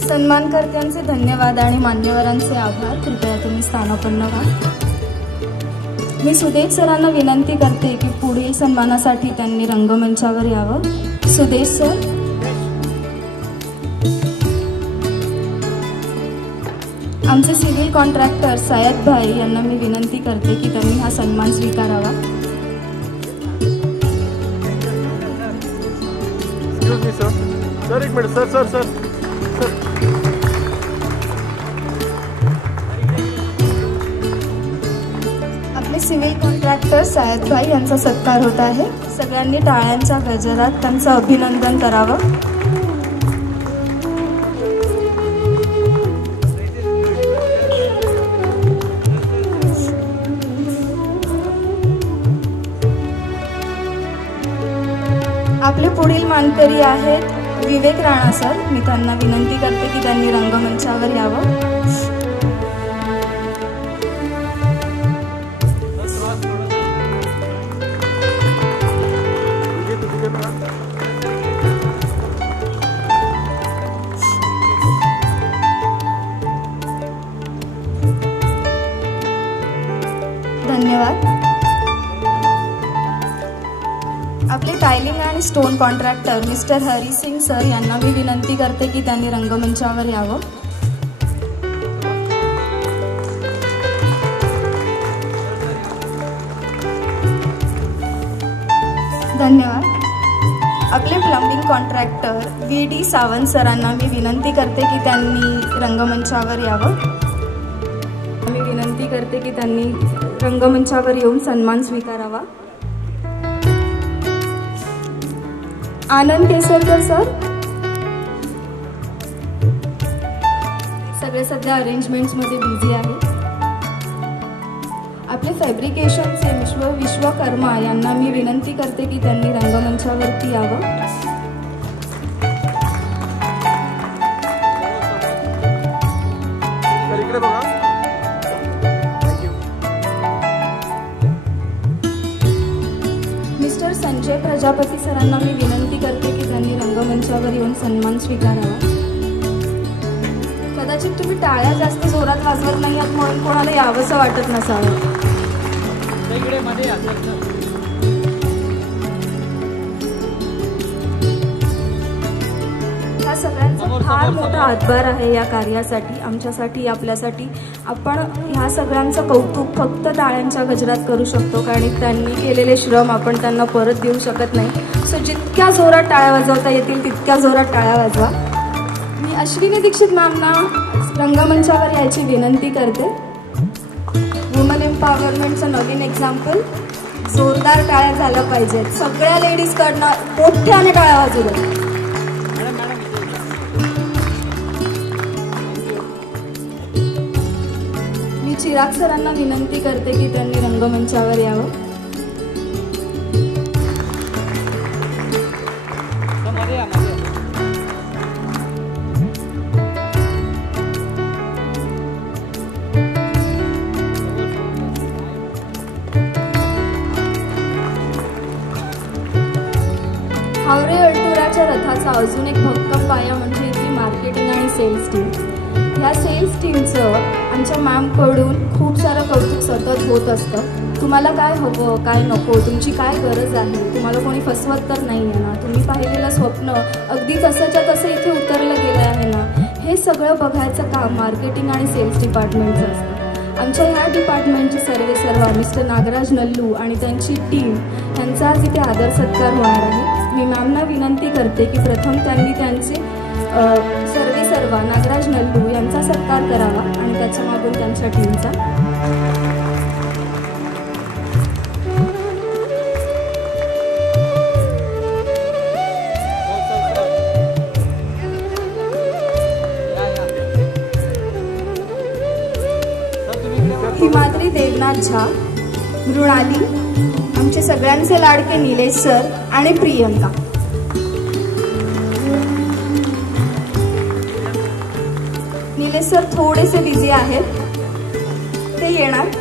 सन्मानकर्त्यांचे धन्यवाद आणि मान्यवरांचे आभार. कृपया तुम्ही स्थानापन्न व्हा. मी सुदेश सरांना विनंती करते की पुढील सन्मानासाठी त्यांनी रंगमंचावर यावं. सुदेश सर. आमचे सिव्हिल कॉन्ट्रॅक्टर सय्यद भाई यांना मी विनंती करते की त्यांनी हा सन्मान स्वीकारावा. सर एक मिनिट. सर आपले सिव्हिल कॉन्ट्रॅक्टर सय्यद भाई यांचा सत्कार होत आहे. सगळ्यांनी टाळ्यांच्या गजरात त्यांचं अभिनंदन करावं. आपले पुढील मानकरी आहेत विवेक राणा सर. मी त्यांना विनंती करते की त्यांनी रंगमंचावर यावं. धन्यवाद. आपले टायलिंग आणि stone contractor mister Hari Singh sir यांना मी विनंती करते की त्यांनी रंगमंचावर यावं. धन्यवाद. आपले प्लंबिंग कॉन्ट्रॅक्टर VD सावंत सरांना मी विनंती करते की त्यांनी रंगमंचावर यावं. मी विनंती करते की त्यांनी रंगमंचावर येऊन सन्मान स्वीकारावा. आनंद केसरकर सर. सगळे सध्या अरेंजमेंट्समध्ये बिझी आहेत. आपले फॅब्रिकेशनचे विश्वकर्मा यांना मी विनंती करते की त्यांनी रंगमंचावरती यावं. मिस्टर संजय प्रजापती सरांना मी विनंती करते की त्यांनी रंगमंचावर येऊन सन्मान स्वीकारावा. कदाचित तुम्ही टाळ्या जास्त जोरात वाजवत नाही आहात म्हणून कोणाला यावंसं वाटत नसावं. हा सगळ्यांचा फार मोठा हातभार आहे या कार्यासाठी, आमच्यासाठी, आपल्यासाठी. आपण ह्या सगळ्यांचं कौतुक फक्त टाळ्यांच्या गजरात करू शकतो, कारण त्यांनी केलेले श्रम आपण त्यांना परत देऊ शकत नाही. सो जितक्या जोरात टाळ्या वाजवता येतील तितक्या जोरात टाळ्या वाजवा. मी अश्विनी दीक्षित मॅमना रंगमंचावर यायची विनंती करते. वुमन एम्पॉवरमेंटचं नवीन एक्झाम्पल. जोरदार टाळ्या झाल्या पाहिजेत. सगळ्या लेडीजकडनं मोठ्याने टाळ्या वाजू द्या. मी चिराग सरांना विनंती करते की त्यांनी रंगमंचावर यावं. हावरे अल्टुराच्या रथाचा अजून एक भक्कम पाया म्हणजे इथली मार्केटिंग आणि सेल्स टीम. ह्या सेल्स टीमचं आमच्या मॅमकडून खूप सारं कौतुक सतत होत असतं. तुम्हाला काय हवं, काय नको, तुमची काय गरज आहे, तुम्हाला कोणी फसवत तर नाही आहे ना, तुम्ही पाहिलेलं स्वप्न अगदी तसंच्या तसं इथे उतरलं गेलं आहे ना, हे सगळं बघायचं काम मार्केटिंग आणि सेल्स डिपार्टमेंटचं असतं. आमच्या ह्या डिपार्टमेंटचे सर्वेसर्वा मिस्टर नागराज नल्लू आणि त्यांची टीम यांचा आज इथे आदर सत्कार होणार आहे. मी मॅमना विनंती करते की प्रथम त्यांनी त्यांचे सर्वेसर्वा नागराज नल्लू यांचा सत्कार करावा आणि त्याच्या मागून त्यांच्या टीमचा. हिमाद्री देवनाथ झा, मृणाली, आमचे सगळ्यांचे लाडके निलेश सर आणि प्रियंका. निलेश सर थोडेसे बिझी आहेत, ते येणार.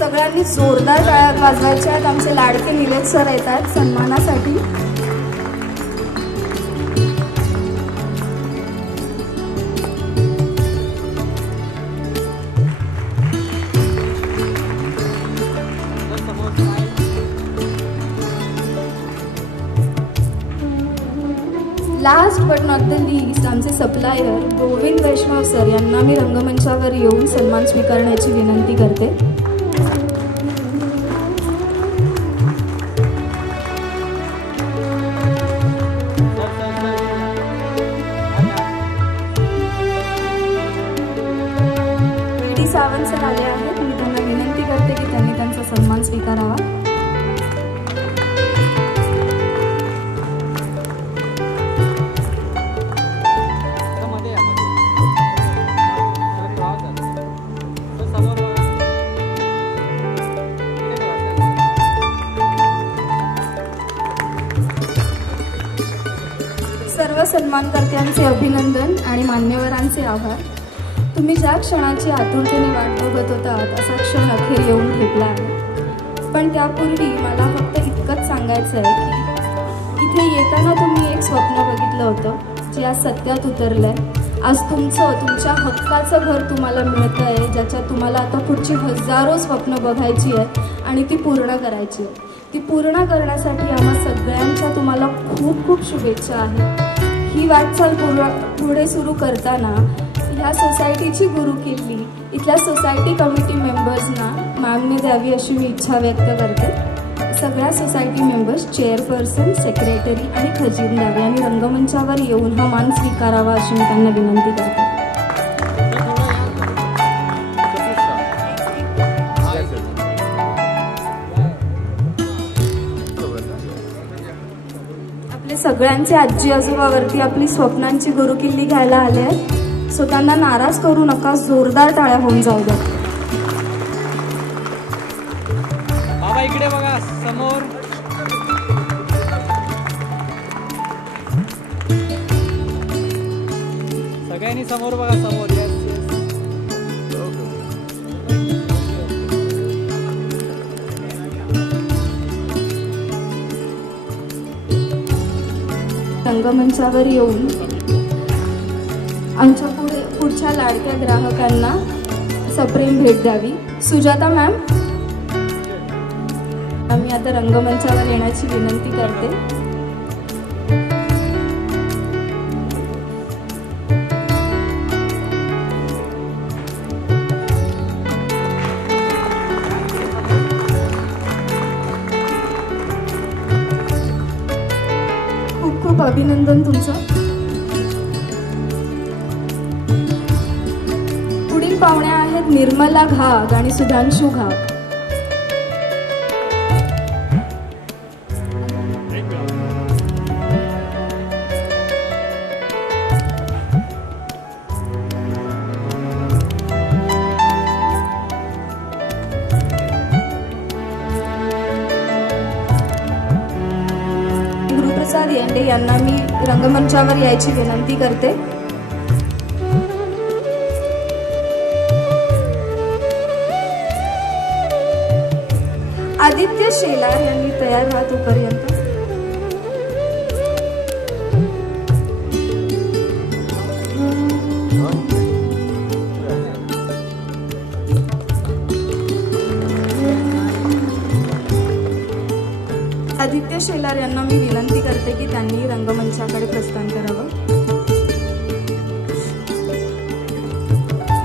सगळ्यांनी जोरदार टाळ्या वाजवायच्या आहेत. आमचे लाडके निलेश सर येत आहेत सन्मानासाठी. Last but not the least आमचे सप्लायर गोविंद वैष्णव सर यांना मी रंगमंचावर येऊन सन्मान स्वीकारण्याची विनंती करते. सावंत सर आले आहेत. मी त्यांना विनंती करते की त्यांनी त्यांचा सन्मान स्वीकारावा. सर्व सन्मानकर्त्यांचे अभिनंदन आणि मान्यवरांचे आभार. तुम्ही ज्या क्षणाची आतुरतेने वाट बघत होतात असा क्षण अखेर येऊन ठेपला आहे. पण त्यापूर्वी मला फक्त इतकंच सांगायचं आहे की इथे येताना तुम्ही एक स्वप्न बघितलं होतं जे आज सत्यात उतरलं आहे. आज तुमच्या हक्काचं घर तुम्हाला मिळतं आहे, ज्याच्यात तुम्हाला आता पुढची हजारो स्वप्न बघायची आहेत आणि ती पूर्ण करायची आहेत. ती पूर्ण करण्यासाठी आम्हा सगळ्यांच्या तुम्हाला खूप खूप शुभेच्छा आहेत. ही वाटचाल पुढे सुरू करताना ह्या सोसायटीची गुरुकिल्ली इथल्या सोसायटी कमिटी मेंबर्सना मॅमने द्यावी अशी मी इच्छा व्यक्त करते. सगळ्या सोसायटी मेंबर्स, चेअरपर्सन, सेक्रेटरी आणि खजिनदार यांनी रंगमंचावर येऊन हा मान स्वीकारावा अशी मी त्यांना विनंती करते. आपले सगळ्यांचे आजी आजोबावरती आपली स्वप्नांची गुरुकिल्ली घ्यायला आले आहेत, सो त्यांना नाराज करू नका. जोरदार टाळ्या होऊन जाऊ द्या. बाबा इकडे बघा समोर. सगळ्यांनी समोर बघा, समोर. रंगमंचावर येऊन आमच्या पुढच्या लाडक्या ग्राहकांना सप्रेम भेट द्यावी. सुजाता मॅम, आम्ही आता रंगमंचावर येण्याची विनंती करते. खूप खूप अभिनंदन तुमचं. पुढील पाहुण्या आहेत निर्मला घाग आणि सुधांशू घाग. गुरुप्रसाद येंडे यांना मी रंगमंचावर यायची विनंती करते. आदित्य शेलार यांनी तयार राहा तोपर्यंत. आदित्य शेलार यांना मी विनंती करते की त्यांनी रंगमंचाकडे प्रस्थान करावं.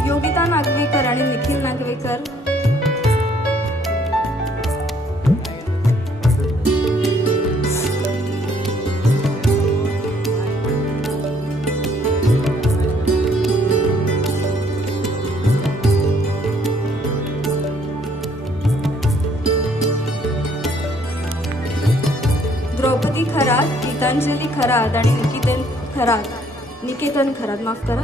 योगिता नागवेकर आणि निखिल नागवेकर द्रौपदी खरात, गीतांजली खरात आणि निकेतन खरात माफ करा.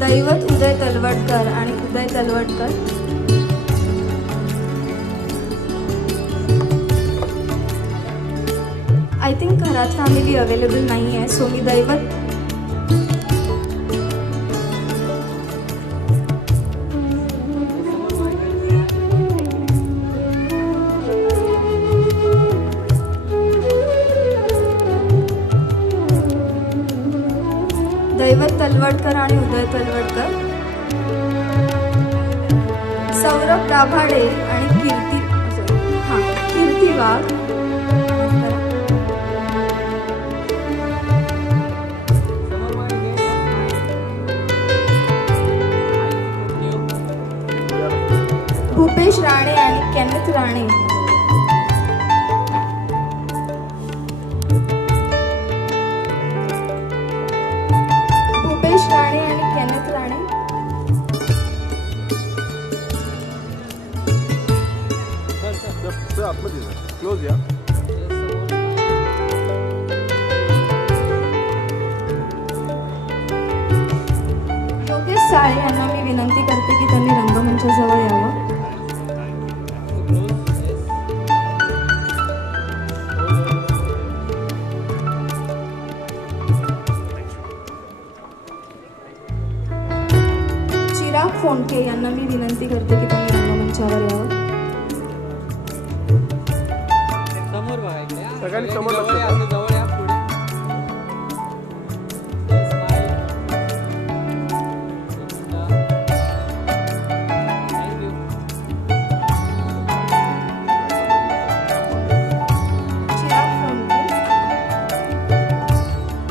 दैवत उदय तलवटकर आणि Uday Talwatkar. I think Kharat family available नाही आहे, सो मी दैवत तलवटकर आणि उदय तलवटकर. सौरभ दाभाडे आणि कीर्ती वाघ. भूपेश राणे आणि केनेथ राणे. भूपेश राणे आणि केनेथ राणे. क्लोज या. योगेश साळे यांना मी विनंती करते की त्यांनी रंगमंचाजवळ यावं. चिराग फोंडके यांना मी विनंती करते की त्यांनी रंगमंचावर यावं. समोर बघा इकडे हा. सगळ्यांनी समोर जवळ लक्ष या, द्या. जवळ या पुढे. Smile. Thank you. Chirag Phondke.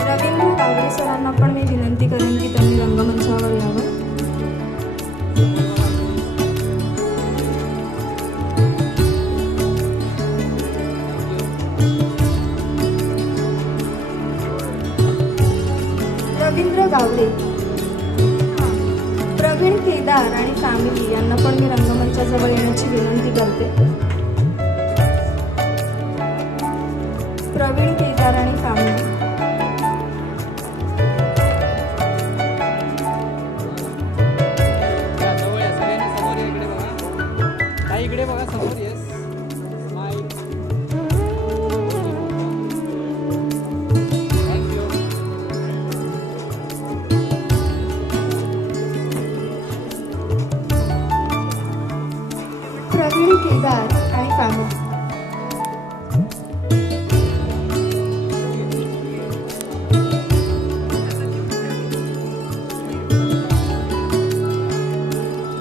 Ravindra Gawade सरांना पण मी विनंती करेन की त्यांनी रंगमंचावर यावं. रवींद्र गावडे. प्रवीण केदार आणि फॅमिली यांना पण मी रंगमंचाजवळ येण्याची विनंती करते. प्रवीण केदार आणि फॅमिली. या, जवळ या. सगळ्यांनी समोर या. इकडे बघा. ताई इकडे बघा समोर. Yes. Smile. Thank you. Praveen Kedar आणि फॅमिली.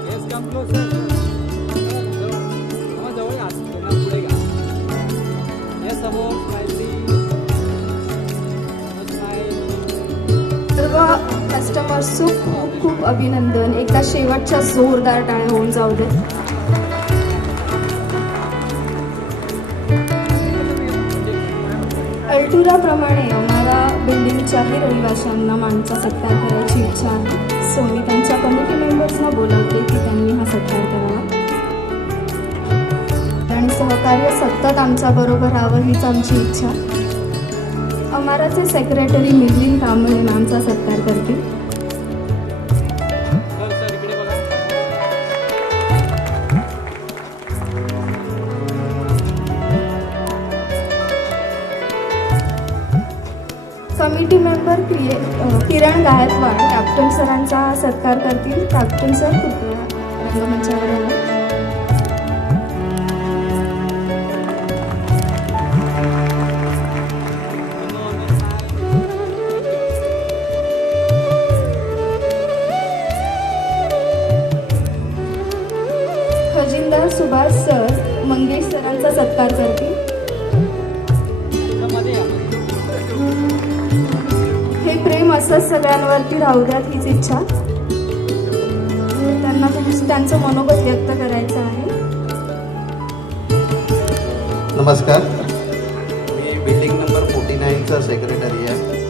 Yes, come closer. जवळ. मग जवळ या. थोडं पुढे घ्या. येस, समोर. Smile please. स्माइल. सर्व कस्टमर्सचं खूप खूप अभिनंदन. एकदा शेवटच्या जोरदार टाळ्या होऊन जाऊ दे. अल्टुराप्रमाणे आम्हाला बिल्डिंगच्याही रहिवाशांना मानचा सत्कार करायची इच्छा आहे. सो मी त्यांच्या कमिटी मेंबर्सना बोलवते की त्यांनी हा सत्कार करावा आणि सहकार्य सतत आमच्याबरोबर राहावं हीच आमची इच्छा. अमाराचे सेक्रेटरी मिलिंद कांबळे मॅमचा सत्कार करतील. सर सर इकडे बघा. कमिटी मेंबर किरण गायकवाड कॅप्टन सरांचा सत्कार करतील. कॅप्टन सर कृपया रंगमंचावर यावं. खजिनदार सुभाष सर मंगेश सरांचा सत्कार करतील. मध्ये या. हे प्रेम असंच सगळ्यांवरती राहू द्यात हीच इच्छा. त्यांना त्यांचं मनोगत व्यक्त करायचं आहे. नमस्कार, मी बिल्डिंग नंबर 49चा सेक्रेटरी आहे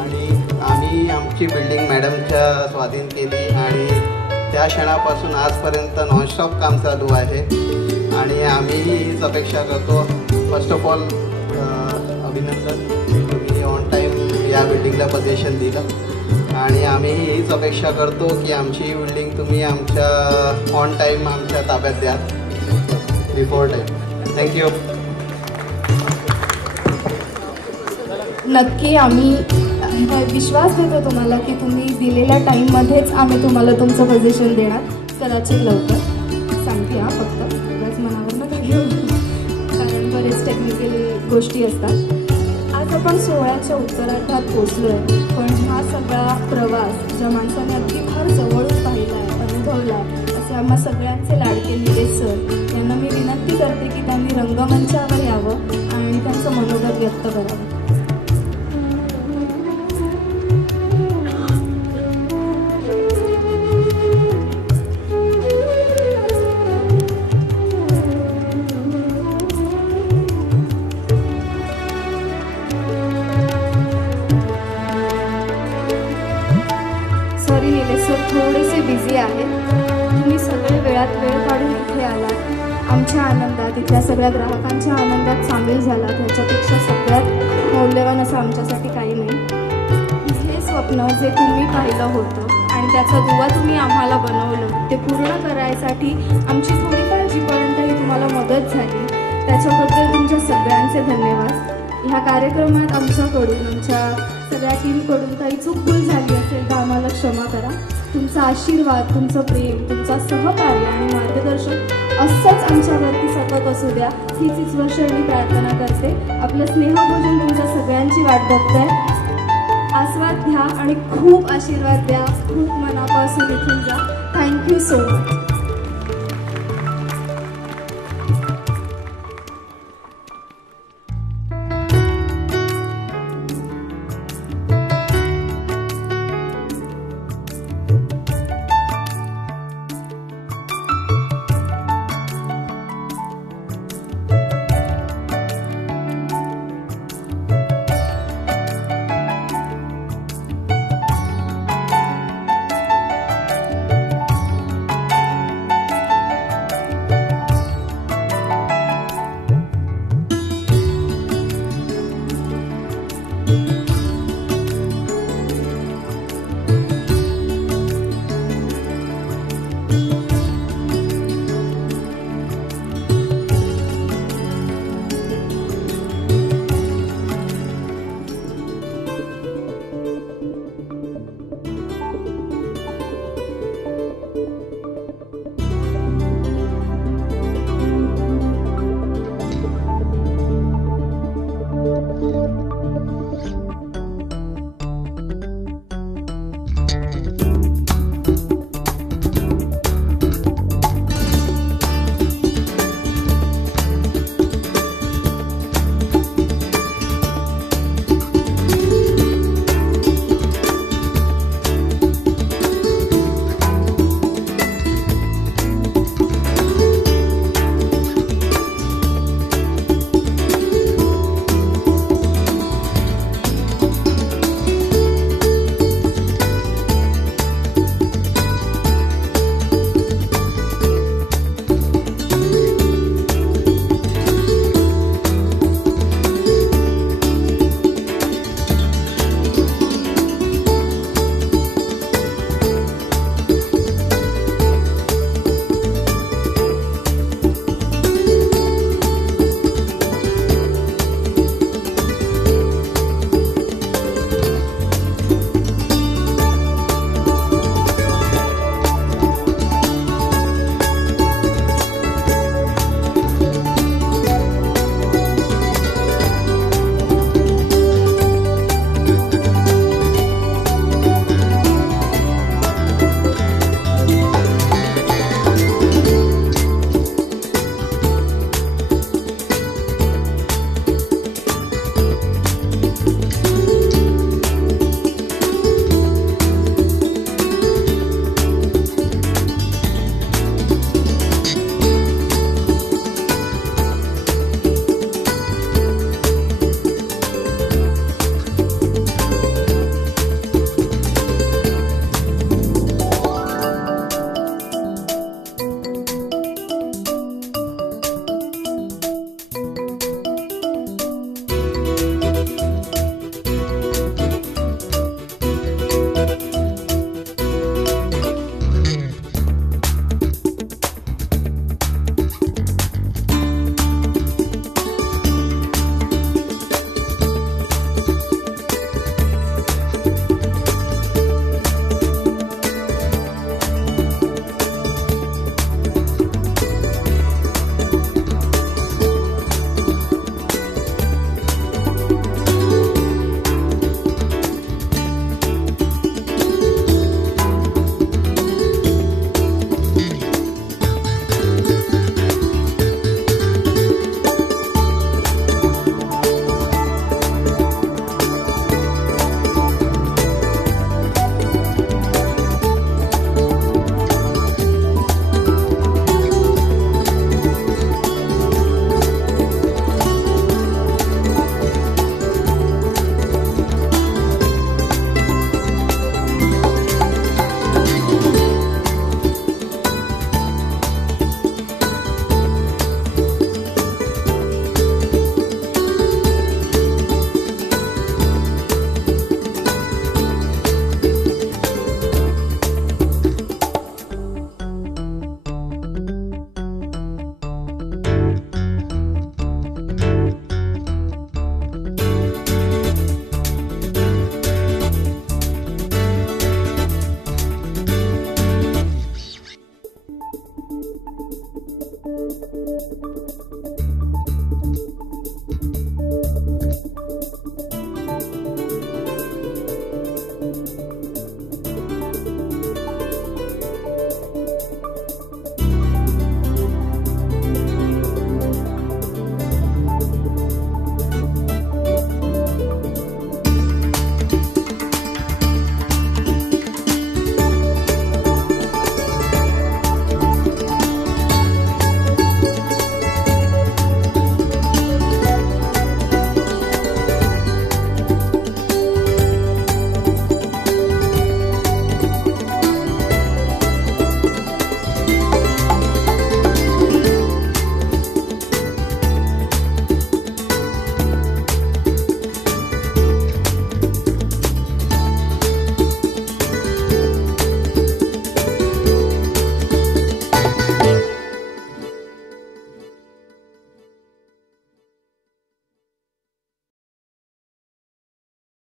आणि आम्ही आमची बिल्डिंग मॅडमच्या स्वाधीन केली आणि त्या क्षणापासून आजपर्यंत नॉनस्टॉप काम चालू आहे आणि आम्ही हीच अपेक्षा करतो. फर्स्ट ऑफ ऑल अभिनंदन, तुम्ही ऑन टाईम या बिल्डिंगला पोझिशन दिलं आणि आम्ही हीच अपेक्षा करतो की आमची बिल्डिंग तुम्ही आमच्या ऑन टाईम आमच्या ताब्यात द्या बिफोर टाईम. थँक्यू. नक्की आम्ही विश्वास देतो तुम्हाला की तुम्ही दिलेल्या टाईममध्येच आम्ही तुम्हाला तुमचं पोझिशन देणार. कदाचित लवकर सांगते हा, फक्त उगाच मनावर नका घेऊ कारण बरेच टेक्निकल गोष्टी असतात. आज आपण सोहळ्याच्या उत्तरार्धात पोचलो आहे, पण हा सगळा प्रवास ज्या माणसाने अगदी फार जवळून पाहिला आहे, अनुभवला आहे, असे आम्हा सगळ्यांचे लाडके निलेश सर यांना मी विनंती करते की त्यांनी रंगमंचावर यावं आणि त्यांचं मनोगत व्यक्त करावं. सॉरी निलेश सर, थोडेसे बिझी आहेत. तुम्ही सगळे वेळात वेळ काढून इथे आलात. आमच्या आनंदात, इथल्या सगळ्या ग्राहकांच्या आनंदात सामील झालात. ह्याच्यापेक्षा सगळ्यात मौल्यवान असं आमच्यासाठी काही नाही. हे स्वप्न जे तुम्ही पाहिलं होतं आणि त्याचा दुवा तुम्ही आम्हाला बनवलं, ते पूर्ण करायसाठी आमची थोडीफार जीपर्यंतही तुम्हाला मदत झाली त्याच्याबद्दल तुमच्या सगळ्यांचे धन्यवाद. ह्या कार्यक्रमात आमच्याकडून, आमच्या सगळ्या टीमकडून काही चूक भूल झाली असेल तर आम्हाला क्षमा करा. तुमचा आशीर्वाद, तुमचं प्रेम, तुमचा सहकार्य आणि मार्गदर्शन असंच आमच्यावरती सतत असू द्या हीच ईश्वरचरणी प्रार्थना करते. आपलं स्नेहभोजन तुमच्या सगळ्यांची वाट बघतंय. आस्वाद घ्या आणि खूप आशीर्वाद द्या. खूप मनापासून इथून जा. Thank you so much.